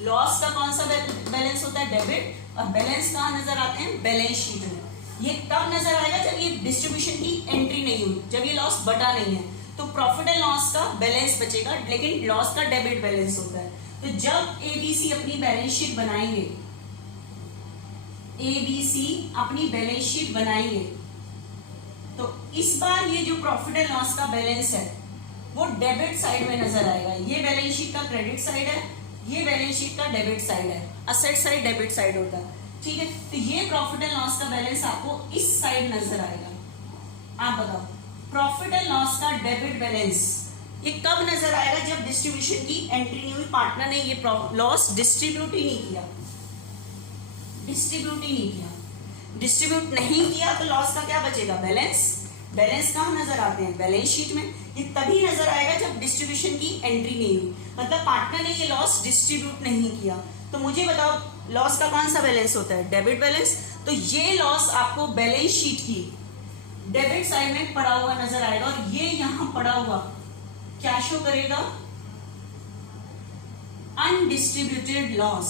लॉस का कौन सा बैलेंस होता है? डेबिट। और बैलेंस कहाँ नजर आते हैं? बैलेंस शीट में। ये कब नजर आएगा? जब ये डिस्ट्रीब्यूशन की एंट्री नहीं हुई, जब ये लॉस बटा नहीं है। तो प्रॉफिट एंड लॉस का बैलेंस बचेगा, लेकिन लॉस का डेबिट बैलेंस होता है। तो जब एबीसी अपनी बैलेंस शीट बनाएंगे, एबीसी अपनी बैलेंस शीट बनाएंगे, तो इस बार ये जो प्रॉफिट एंड लॉस का बैलेंस है वो डेबिट साइड में नजर आएगा। ये बैलेंस शीट का क्रेडिट साइड है, ये बैलेंस शीट का डेबिट साइड है। असेट साइड डेबिट साइड होता है, ठीक है। तो ये प्रॉफिट एंड लॉस का बैलेंस आपको इस साइड नजर आएगा। आप बताओ, प्रॉफिट एंड लॉस का डेबिट बैलेंस ये कब नजर आएगा? जब डिस्ट्रीब्यूशन की एंट्री नहीं हुई, पार्टनर ने ये लॉस डिस्ट्रीब्यूट ही नहीं किया, डिस्ट्रीब्यूट ही नहीं किया। डिस्ट्रीब्यूट नहीं किया तो लॉस का क्या बचेगा? बैलेंस। बैलेंस कहाँ नजर आते हैं? बैलेंस शीट में। ये तभी नजर आएगा जब डिस्ट्रीब्यूशन की एंट्री नहीं हुई, मतलब पार्टनर ने ये लॉस डिस्ट्रीब्यूट नहीं किया। तो मुझे बताओ, लॉस का कौन सा बैलेंस होता है? Debit balance. तो ये लॉस आपको बैलेंस शीट की डेबिट साइड में पड़ा हुआ नजर आएगा, और ये यहां पड़ा हुआ क्या शो करेगा? Undistributed loss.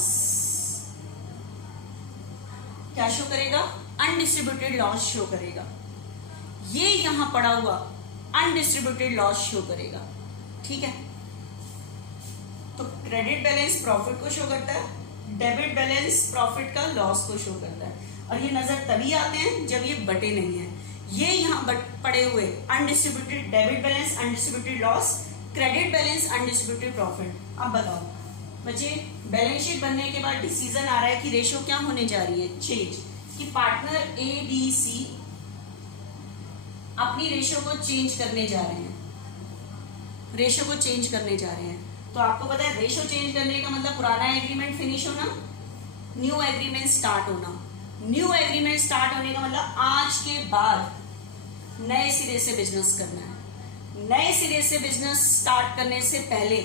क्या शो करेगा? अनडिस्ट्रीब्यूटेड लॉस शो करेगा। ये यहां पड़ा हुआ अनडिस्ट्रीब्यूटेड लॉस शो करेगा, ठीक है। तो क्रेडिट बैलेंस प्रॉफिट को शो करता है, डेबिट बैलेंस प्रॉफिट का लॉस को शो करता है, और ये नजर तभी आते हैं जब ये बटे नहीं है। ये यहाँ पड़े हुए undistributed debit balance, undistributed loss, credit balance, undistributed profit. अब बताओ बच्चे, बैलेंस शीट बनने के बाद डिसीजन आ रहा है कि रेशो क्या होने जा रही है? चेंज। कि पार्टनर ए बी सी अपनी रेशो को चेंज करने जा रहे हैं, रेशो को चेंज करने जा रहे हैं। तो आपको पता है रेशो चेंज करने का मतलब पुराना एग्रीमेंट फिनिश होना, न्यू एग्रीमेंट स्टार्ट होना। न्यू एग्रीमेंट स्टार्ट होने का मतलब आज के बाद नए सिरे से बिजनेस करना है। नए सिरे से बिजनेस स्टार्ट करने से पहले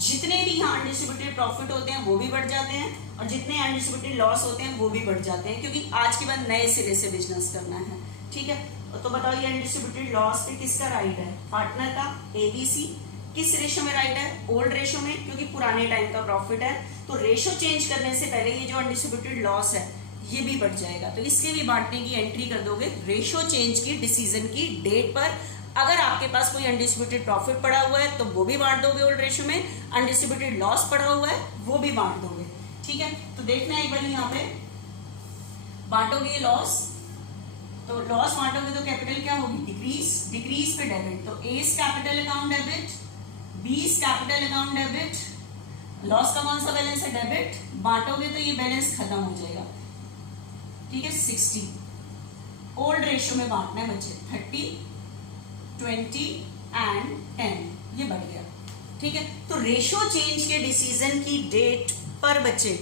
जितने भी यहाँ अनडिस्ट्रीब्यूटेड प्रॉफिट होते हैं वो भी बढ़ जाते हैं, और जितने अनडिस्ट्रीब्यूटेड लॉस होते हैं वो भी बढ़ जाते हैं, क्योंकि आज के बाद नए सिरे से बिजनेस करना है, ठीक है। तो बताओ, ये अनडिस्ट्रीब्यूटेड लॉस पे किसका राइट है? पार्टनर का, एबीसी। किस रेशो में राइट है? ओल्ड रेशो में, क्योंकि पुराने टाइम का प्रॉफिट है। तो रेशो चेंज करने से पहले ये जो अनडिस्ट्रीब्यूटेड लॉस है ये भी बढ़ जाएगा। तो इसके भी बांटने की एंट्री कर दोगे रेशो चेंज की डिसीजन की डेट पर। अगर आपके पास कोई अनडिस्ट्रीब्यूटेड प्रॉफिट पड़ा हुआ है तो वो भी बांट दोगे ओल्ड रेशो में, अनडिस्ट्रीब्यूटेड लॉस पड़ा हुआ है वो भी बांट दोगे, ठीक है। तो देखना एक बार यहाँ पे बांटोगे लॉस, तो लॉस बांटोगे तो कैपिटल क्या होगी? डिक्रीज। डिक्रीज पे डेबिट, तो एस कैपिटल अकाउंट डेबिट, बीस कैपिटल अकाउंट डेबिट। लॉस का कौन सा बैलेंस है? डेबिट। बांटोगे तो ये बैलेंस खत्म हो जाएगा, ठीक है। 60 ओल्ड रेशो में बांटना है बच्चे, 30, 20 एंड 10, ये बढ़ गया, ठीक है। तो रेशो चेंज के डिसीजन की डेट पर बच्चे,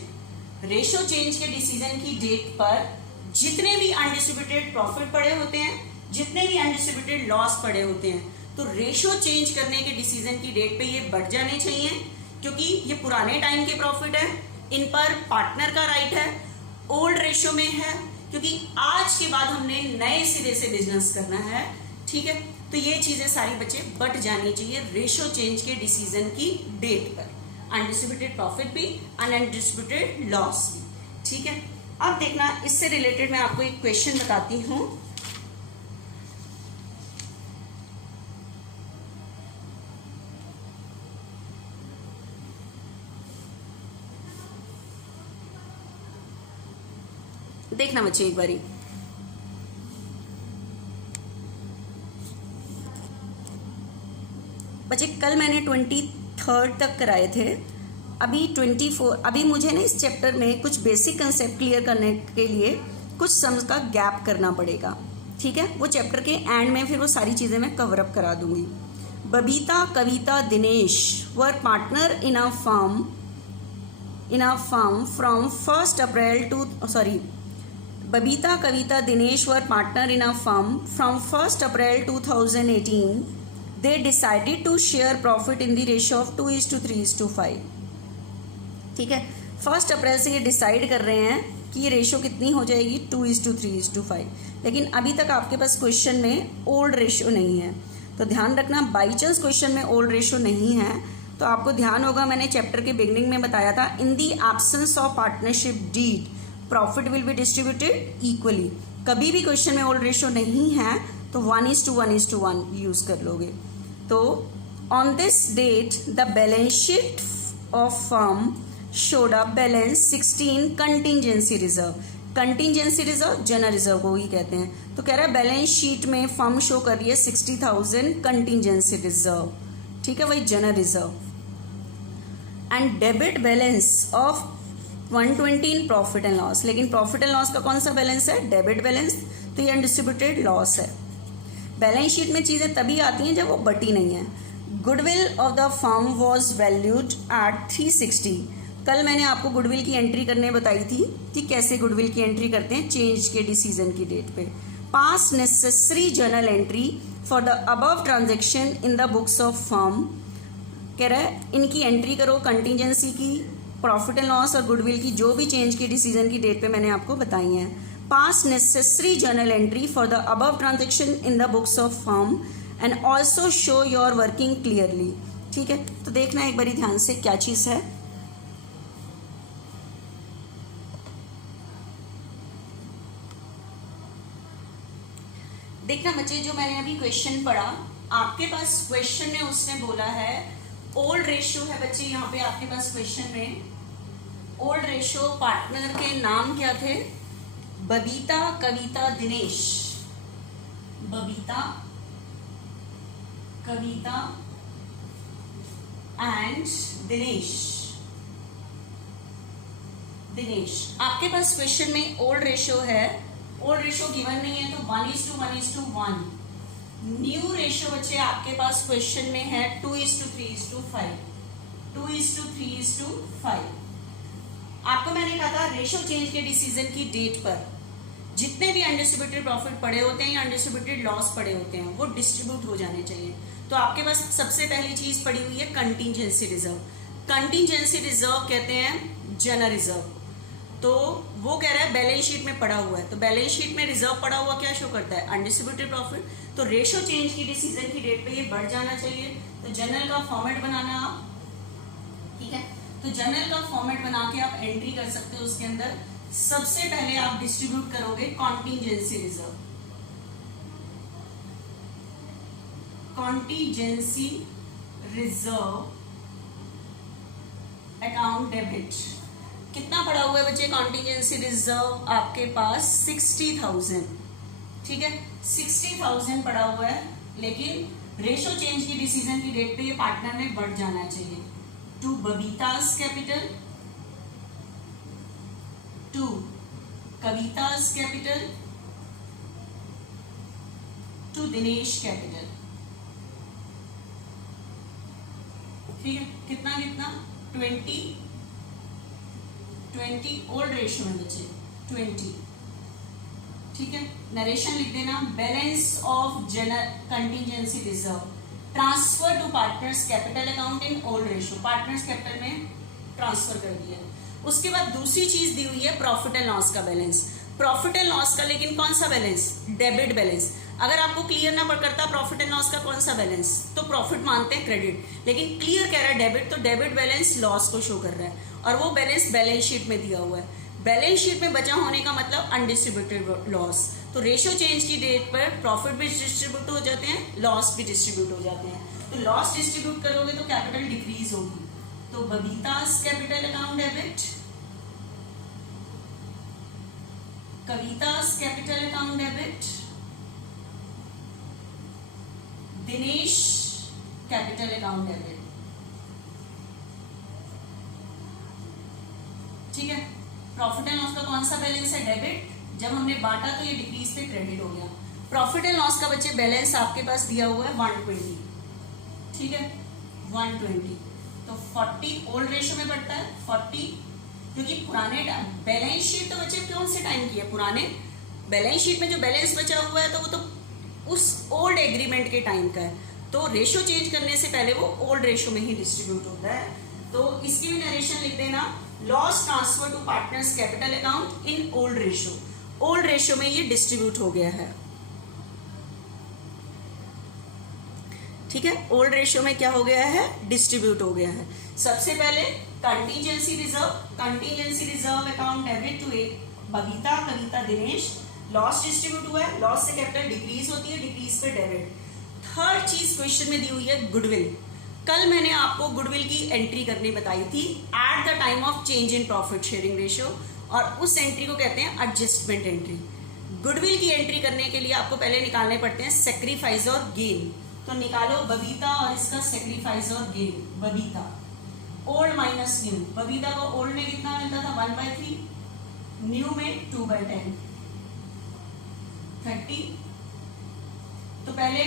रेशो चेंज के डिसीजन की डेट पर जितने भी अनडिस्ट्रीब्यूटेड प्रॉफिट पड़े होते हैं, जितने भी अनडिस्ट्रीब्यूटेड लॉस पड़े होते हैं, तो रेशो चेंज करने के डिसीजन की डेट पे ये बढ़ जाने चाहिए, क्योंकि ये पुराने टाइम के प्रॉफिट है, इन पर पार्टनर का राइट है। ओल्ड रेशो में है क्योंकि आज के बाद हमने नए सिरे से बिजनेस करना है, ठीक है। तो ये चीजें सारी बच्चे बट जानी चाहिए रेशो चेंज के डिसीजन की डेट पर, अनडिस्ट्रीब्यूटेड प्रॉफिट भी, अनडिस्ट्रीब्यूटेड लॉस भी, ठीक है। अब देखना, इससे रिलेटेड मैं आपको एक क्वेश्चन बताती हूं। देखना बच्चे एक बारी, बच्चे कल मैंने 23 तक कराए थे, अभी 24। अभी मुझे ना इस चैप्टर में कुछ बेसिक कंसेप्ट क्लियर करने के लिए कुछ सम्स का गैप करना पड़ेगा, ठीक है। वो चैप्टर के एंड में फिर वो सारी चीज़ें मैं कवर अप करा दूंगी। Babita, Kavita, Dinesh were partner in a firm from 1 April to Babita, Kavita, Dinesh were partner in a firm from 1st April 2018. They decided to share profit in the ratio of 2:3:5. ठीक है, 1 अप्रैल से ये डिसाइड कर रहे हैं कि ये रेशो कितनी हो जाएगी? 2:3:5। लेकिन अभी तक आपके पास क्वेश्चन में ओल्ड रेशो नहीं है, तो ध्यान रखना, बाई चांस क्वेश्चन में ओल्ड रेशो नहीं है तो आपको ध्यान होगा, मैंने चैप्टर के बिगनिंग में बताया था, in the absence of partnership deed profit will be distributed equally. कभी भी क्वेश्चन में ओल्ड रेशो नहीं है तो 1:1:1 यूज कर लोगे। तो on this date the balance sheet of firm showed a balance 16 contingency reserve. Contingency reserve general reserve को ही कहते हैं। तो कह रहा है बैलेंस शीट में फर्म शो कर रही है 60,000 कंटिजेंसी रिजर्व, ठीक है, वही general reserve. And debit balance of 120 in profit and loss. लेकिन प्रॉफिट एंड लॉस का कौन सा बैलेंस है? Debit balance. तो ये अनडिस्ट्रीब्यूटेड लॉस है। बैलेंस शीट में चीज़ें तभी आती हैं जब वो बटी नहीं है। Goodwill of the firm was valued at 360। कल मैंने आपको गुडविल की एंट्री करने बताई थी कि कैसे गुडविल की एंट्री करते हैं चेंज के डिसीजन की डेट पे। पास necessary journal entry for the above transaction in the books of firm. कह रहा है इनकी एंट्री करो कंटीजेंसी की, प्रॉफिट एंड लॉस और गुडविल की, जो भी चेंज की डिसीजन की डेट पे मैंने आपको बताई हैं। पास necessary journal entry for the above transaction in the books of firm and also show your working clearly. ठीक है, तो देखना एक बारी ध्यान से क्या चीज़ है। देखना बच्चे, जो मैंने अभी क्वेश्चन पढ़ा, आपके पास क्वेश्चन में उसने बोला है ओल्ड रेशियो है बच्चे। यहाँ पे आपके पास क्वेश्चन में ओल्ड रेशियो, पार्टनर के नाम क्या थे? बबीता, कविता, दिनेश। बबीता, कविता एंड दिनेश। दिनेश, आपके पास क्वेश्चन में ओल्ड रेशियो है। ओल्ड रेशियो गिवन नहीं है तो 1:1:1। न्यू रेशियो बच्चे आपके पास क्वेश्चन में है 2:3:5। 2:3:5। आपको मैंने कहा था रेशियो चेंज के डिसीजन की डेट पर जितने भी अनडिस्ट्रीब्यूटेड प्रॉफिट पड़े होते हैं या अनडिस्ट्रीब्यूटेड लॉस पड़े होते हैं वो डिस्ट्रीब्यूट हो जाने चाहिए। तो आपके पास सबसे पहली चीज पड़ी हुई है कंटीजेंसी रिजर्व। कंटीजेंसी रिजर्व कहते हैं जनरल रिजर्व। तो वो कह रहा है बैलेंस शीट में पड़ा हुआ है, तो बैलेंस शीट में रिजर्व पड़ा हुआ क्या शो करता है? Undistributed profit. तो रेशियो चेंज की डिसीजन की डेट पे ये बढ़ जाना चाहिए। तो जनरल का फॉर्मेट बनाना आप, ठीक है, तो जनरल का फॉर्मेट बना के आप एंट्री कर सकते हो उसके अंदर। सबसे पहले आप डिस्ट्रीब्यूट करोगे contingency reserve. Contingency reserve account debit. कितना पड़ा हुआ है बच्चे कॉन्टीजेंसी रिजर्व? आपके पास 60,000, ठीक है, 60,000 पड़ा हुआ है। लेकिन रेशियो चेंज की डिसीजन की डेट पे ये पार्टनर में बढ़ जाना चाहिए। To Babita's capital, to Kavita's capital, to Dinesh capital. ठीक है, कितना कितना? 20 ओल्ड रेशियो में बचे 20, ठीक है। नरेशन लिख देना, balance of general contingency reserve transfer to partners capital account in old ratio. Partners capital में ट्रांसफर कर दिया। उसके बाद दूसरी चीज दी हुई है प्रॉफिट एंड लॉस का बैलेंस। प्रॉफिट एंड लॉस का लेकिन कौन सा बैलेंस? Debit balance. अगर आपको क्लियर ना पड़ करता प्रॉफिट एंड लॉस का कौन सा बैलेंस, तो प्रॉफिट मानते हैं क्रेडिट, लेकिन क्लियर कह रहा है डेबिट, तो डेबिट बैलेंस लॉस को शो कर रहा है और वो बैलेंस बैलेंस शीट में दिया हुआ है। बैलेंस शीट में बचा होने का मतलब अनडिस्ट्रीब्यूटेड लॉस। तो रेशियो चेंज की डेट पर प्रॉफिट भी डिस्ट्रीब्यूट हो जाते हैं, लॉस भी डिस्ट्रीब्यूट हो जाते हैं। तो लॉस डिस्ट्रीब्यूट करोगे तो कैपिटल डिक्रीज होगी। तो Babita's capital account debit, Kavita's capital account debit, Dinesh capital account debit. ठीक है, प्रॉफिट एंड लॉस का कौन सा बैलेंस है? डेबिट। जब हमने बांटा तो ये डिक्रीज पे क्रेडिट हो गया। प्रॉफिट एंड लॉस का बच्चे बैलेंस आपके पास दिया हुआ है 120, ठीक है, 120। तो 40 ओल्ड रेशियो में बढ़ता है 40, क्योंकि पुराने बैलेंस शीट तो बच्चे कौन से टाइम की है? पुराने बैलेंस शीट में जो बैलेंस बचा हुआ है तो वो तो उस ओल्ड एग्रीमेंट के टाइम का है। तो रेशियो चेंज करने से पहले वो ओल्ड रेशियो में ही डिस्ट्रीब्यूट होता है। तो इसकी भी नरेशन लिख देना, loss transfer to partners capital account in old ratio. Old ratio में ये डिस्ट्रीब्यूट हो गया है, ठीक है, ओल्ड रेशियो में क्या हो गया है? डिस्ट्रीब्यूट हो गया है। सबसे पहले contingency reserve, contingency reserve account debit to Babita, Kavita, Dinesh. Loss distribute हुआ है, लॉस से कैपिटल डिक्रीज होती है, डिक्रीज पे डेबिट। थर्ड चीज क्वेश्चन में दी हुई है गुडविल। कल मैंने आपको गुडविल की एंट्री करनी बताई थी at the time of change in profit sharing ratio, और उस एंट्री को कहते हैं एडजस्टमेंट एंट्री। गुडविल की एंट्री करने के लिए आपको पहले निकालने पड़ते हैं सेक्रीफाइस और गेन। तो निकालो बबीता और इसका सेक्रीफाइस और gain. Babita old minus new, Babita को ओल्ड में कितना मिलता था 1/3, न्यू में 2/10, 30। तो पहले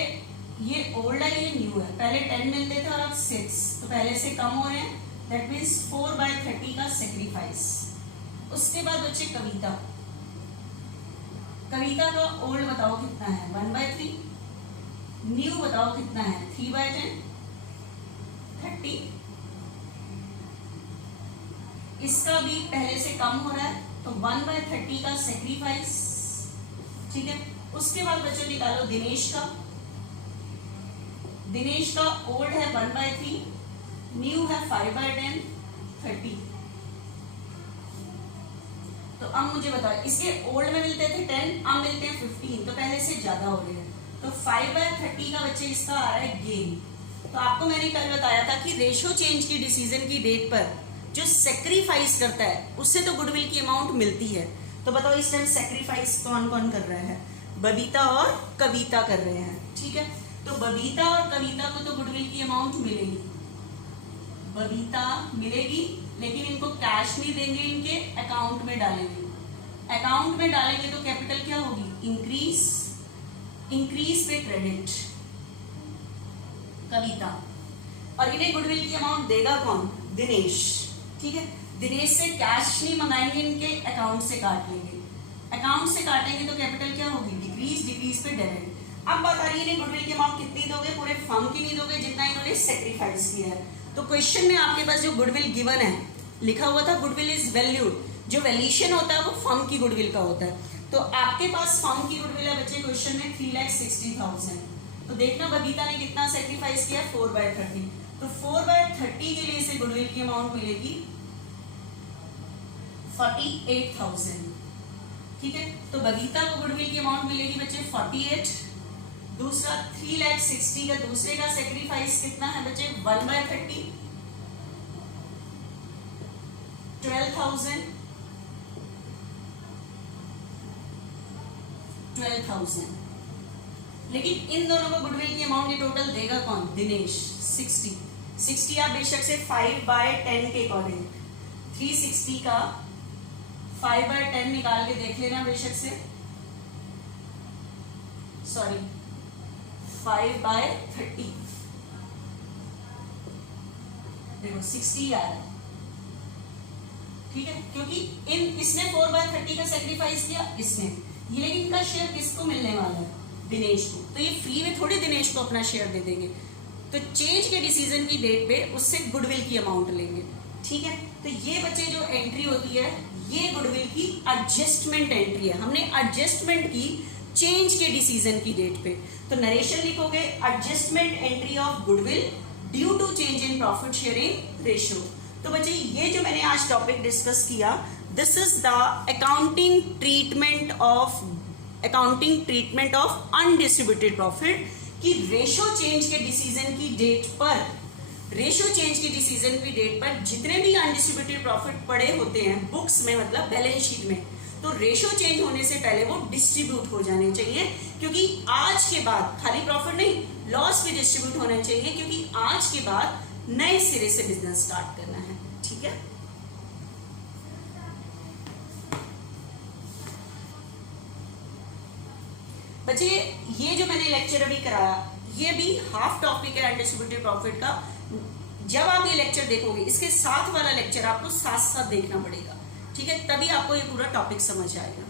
ये ओल्ड है ये न्यू है, पहले 10 मिलते थे और अब 6, तो पहले से कम हो रहे हैं, दैट मीन्स 4/30 का सेक्रीफाइस। उसके बाद बच्चे कविता, कविता का ओल्ड बताओ कितना है 1/3, न्यू बताओ कितना है 3/10, 30। इसका भी पहले से कम हो रहा है तो 1/30 का सेक्रीफाइस, ठीक है। उसके बाद बच्चों निकालो दिनेश का, दिनेश का ओल्ड है 1/3, न्यू है 5/10, 30। तो अब मुझे बताओ इसके ओल्ड में मिलते थे 10, अब मिलते हैं 15, तो पहले से ज्यादा हो रहे हैं। तो 5/30 का बच्चे इसका आ रहा है गेन। तो आपको मैंने कल बताया था कि रेशियो चेंज की डिसीजन की डेट पर जो सेक्रीफाइस करता है उससे तो गुडविल की अमाउंट मिलती है। तो बताओ इस टाइम सेक्रीफाइस कौन कौन कर रहा है? बबीता और कविता कर रहे हैं, ठीक है। तो बबीता और कविता को तो गुडविल की अमाउंट मिलेगी, बबीता मिलेगी, लेकिन इनको कैश नहीं देंगे, इनके अकाउंट में डालेंगे। अकाउंट में डालेंगे तो कैपिटल क्या होगी? इंक्रीज, इंक्रीज पे क्रेडिट कविता, और इन्हें गुडविल की अमाउंट देगा कौन? दिनेश, ठीक है। दिनेश से कैश नहीं मंगाएंगे, इनके अकाउंट से काट लेंगे। अकाउंट से काटेंगे तो कैपिटल क्या होगी? डिक्रीज, डिक्रीज पे डेबिट। अब बता रही है गुडविल की अमाउंट कितनी दोगे? पूरे फर्म की नहीं दोगे जितना इन्होंने सेक्रीफाइस किया है। तो क्वेश्चन में आपके पास जो गुडविल गिवन है लिखा हुआ था गुडविल इज वैल्यूड, जो वैल्यूएशन होता है वो फर्म की गुडविल का होता है। तो आपके पास फर्म की गुडविल है बच्चे क्वेश्चन में 3,60,000। तो देखना बबीता ने कितना सेक्रीफाइस किया? 4/30। तो 4/30 के लिए इसे गुडविल की अमाउंट मिलेगी 48,000, ठीक है। तो बबीता को गुडविल की अमाउंट मिलेगी बच्चे 48। दूसरा 3,60,000 का दूसरे का सेक्रीफाइस कितना है बच्चे? 1/30, 12,000, 12,000। लेकिन इन दोनों को गुडविल की अमाउंट ये टोटल देगा कौन? दिनेश। 60 आप बेशक से 5/10 के अकॉर्डिंग 360 का 5/10 निकाल के देख लेना बेशक से, सॉरी 5/30, देखो 60 आ रहा है, ठीक है। क्योंकि इसने 4/30 का सेक्रीफाइस किया इसने, ये लेकिन इनका शेयर किसको मिलने वाला है? दिनेश को। तो ये फ्री में थोड़ी दिनेश को अपना शेयर दे देंगे, तो चेंज के डिसीजन की डेट पे उससे गुडविल की अमाउंट लेंगे, ठीक है। तो ये बच्चे जो एंट्री होती है ये गुडविल की एडजस्टमेंट एंट्री है। हमने एडजस्टमेंट की चेंज के डिसीजन की डेट पे, तो नरेशन लिखोगे adjustment entry of goodwill due to change in profit sharing ratio. तो बच्चे ये जो मैंने आज टॉपिक डिस्कस किया, this is the accounting treatment of undistributed profit, कि रेशियो चेंज के डिसीजन की डेट पर, रेशियो चेंज की डिसीजन की डेट पर जितने भी अनडिस्ट्रीब्यूटेड प्रॉफिट पड़े होते हैं बुक्स में, मतलब बैलेंस शीट में, तो रेशियो चेंज होने से पहले वो डिस्ट्रीब्यूट हो जाने चाहिए। क्योंकि आज के बाद खाली प्रॉफिट नहीं, लॉस भी डिस्ट्रीब्यूट होना चाहिए, क्योंकि आज के बाद नए सिरे से बिजनेस स्टार्ट करना है, ठीक है। बच्चे ये जो मैंने लेक्चर अभी कराया ये भी हाफ टॉपिक है अनडिस्ट्रीब्यूटेड प्रॉफिट का। जब आप ये लेक्चर देखोगे इसके साथ वाला लेक्चर आपको साथ साथ देखना पड़ेगा, ठीक है, तभी आपको ये पूरा टॉपिक समझ आएगा।